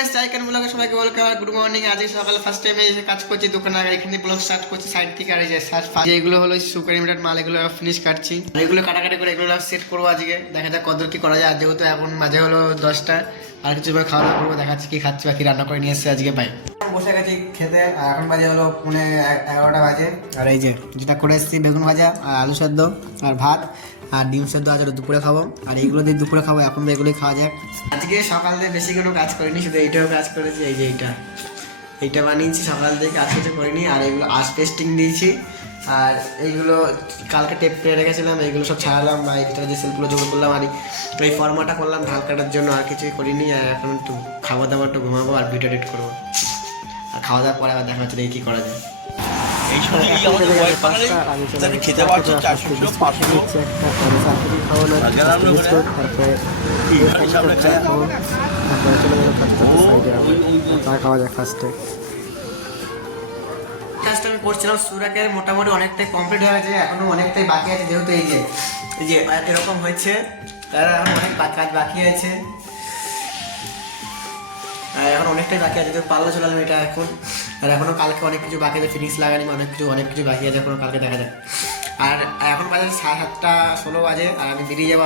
Guys চাইকান ব্লগে সবাইকে welcome আর good morning আজকে সকালে ফার্স্ট টাইম এসে কাজ করছি, দোকানে আর এখানে ব্লগ স্টার্ট করছি সাইড থেকে আর এই যে এগুলো হলো সুপার লিমিটেড মাল, এগুলো ফিনিশ কাটছি। এগুলো কাটাকাটি করে এগুলো সেট করব আজকে। দেখা যাক কত কি করা যায় যেহেতু এখন মাঝে হলো দশটা আর কিছু পরে খাওয়া দাওয়া করব দেখাচ্ছি কি খাচ্ছি বা কি রান্না করে নিয়ে এসেছে আজকে ভাই বসে গেছি খেতে আর এখন বাজে হলো পুনে এগারোটা বাজে। আর এই যে যেটা করে এসেছি বেগুন ভাজা আর আলু সেদ্ধ আর ভাত আর ডিম সেদ্ধ আজ দুপুরে খাব। আর এইগুলো দিয়ে দুপুরে খাব এখন এগুলোই খাওয়া যাক। আজকে সকাল থেকে বেশি কোনো কাজ করিনি শুধু এইটাও কাজ করেছি এই যে এইটা। এইটা বানিয়েছি সকাল থেকে কাজ কিছু করিনি আর এগুলো আস পেস্টিং দিয়েছি। আর এইগুলো কালকে টেপ করে রেখেছিলাম এইগুলো সব ছাড়ালাম বা ভিতরে যে সেলগুলো জমা করলাম আর এই ফর্মাটা করলাম ঢাল কাটার জন্য আর কিছুই করিনি আর এখন একটু খাওয়া দাওয়া একটু ঘুমাবো আর ভিডিও এডিট করব। আর খাওয়া দাওয়া পরে আবার দেখা হচ্ছে দেখি কী করা যায়। এই সময় এই আমাদের ভয় পাহাড়ে করছিলাম, সুরাকের মোটামুটি অনেকটাই কমপ্লিট হয়ে গেছে, এখনও অনেকটাই বাকি আছে যেহেতু এই যে এই যে এরকম হয়েছে, তার এখন অনেক কাজ বাকি আছে। এখন অনেকটাই বাকি আছে তো পাল্লা চলালাম এটা এখন। আর এখনও কালকে অনেক কিছু বাকি আছে ফিনিক্স লাগানি অনেক কিছু অনেক কিছু বাকি আছে এখনও কালকে দেখা যায় আর এখন বাজে সাড়ে সাতটা ষোলো বাজে, আর আমি বেরিয়ে যাব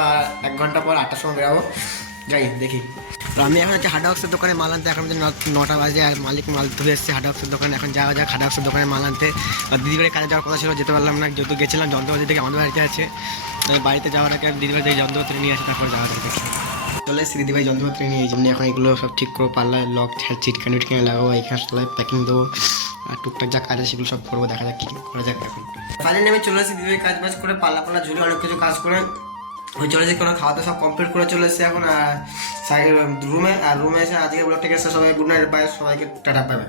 এক ঘণ্টা পর আটটার সময় বেরাবো। যাই, দেখি। আমি এখন হচ্ছে হার্ডওয়ার্কসের দোকানে মাল আনতে, এখন নটা বাজে আর মালিক মাল ধরে এসেছে হার্ডওয়ার্কসের দোকানে। এখন যাওয়া যাক হার্ডওয়ার্কসের দোকানে মাল আনতে। আর দিদি বাড়ি কাজে যাওয়ার কথা ছিল, যেতে পারলাম না। যেহেতু গেছিলাম, যন্ত্রপাতি থেকে আমাদের বাড়িতে আছে। বাড়িতে যাওয়ার আগে দিদি বাড়ি থেকে যন্ত্রপাতি নিয়ে আসি, তারপর যাওয়া যাবে চলে এসেছি দিদি ভাই যন্ত্রপাতি নিয়ে। এই জন্য এখন এগুলো সব ঠিক করব পাল্লায় লক চিটকানি উটকানি লাগাবো এখানে তলায় প্যাকিং দেবো। আর টুকটাক যা কাজ আছে সেগুলো সব করব, দেখা যাক কি করা যাক এখন। ফাইনালি আমি চলে এসেছি দিদি কাজ বাজ করে, পাল্লা পাল্লা ঝুলে অনেক কিছু কাজ করে। আমি চলে যে কোনো খাওয়া দাওয়া সব কমপ্লিট করে চলে এসেছি এখন রুমে, আর রুমে এসে আজকে ব্লগটাকে সবাই গুড নাইট বাই সবাইকে টাটা পাবে